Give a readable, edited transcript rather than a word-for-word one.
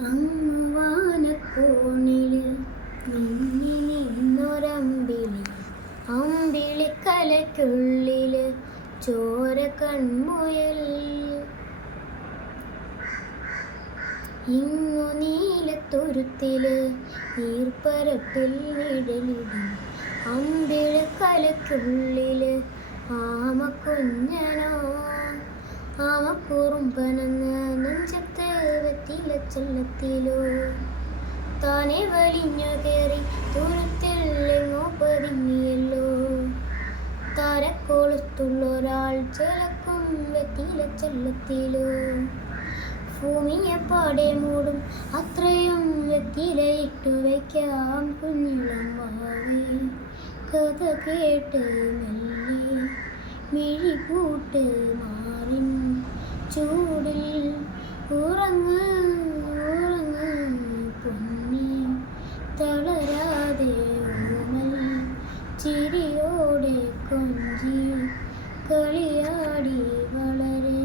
അങ്ങു വാനക്കോണില് മിന്നി നിന്നൊരമ്പിളി, അമ്പിളിക്കലയ്ക്കുള്ളില് ചോര കൺമുയൽ. ഇങ്ങു നീലത്തുരുത്തില് നീർപ്പരപ്പിൽ നിഴലിടും, അമ്പിളിക്കലയ്ക്കുള്ളില് ആമക്കുഞ്ഞനോ. ആമക്കുറുമ്പനെന്ന് നെഞ്ചത്ത് വെറ്റിലച്ചെല്ലത്തിലോ, താനെ വലിഞ്ഞു കയറി തുരുത്തിൽ എങ്ങോ പതുങ്ങിയല്ലോ. താരക്കൊളുത്തുള്ളൊരാൾ ചിലക്കും വെറ്റിലച്ചെല്ലത്തിലോ, ഭൂമിയെ പാടെ മൂടും അത്രയും വെറ്റിലയിട്ടു വയ്ക്കാം കുഞ്ഞിളം വാവേ. കഥ കേട്ട് മെല്ലെ മിഴിപൂട്ട് മാറിൻ ചൂടിൽ ഉറങ്ങ് ഉറങ്ങ് പൊന്നേ, തളരാതെ ഓമൽ ചിരിയോടെ കൊഞ്ചി കളിയാടി വളരെ.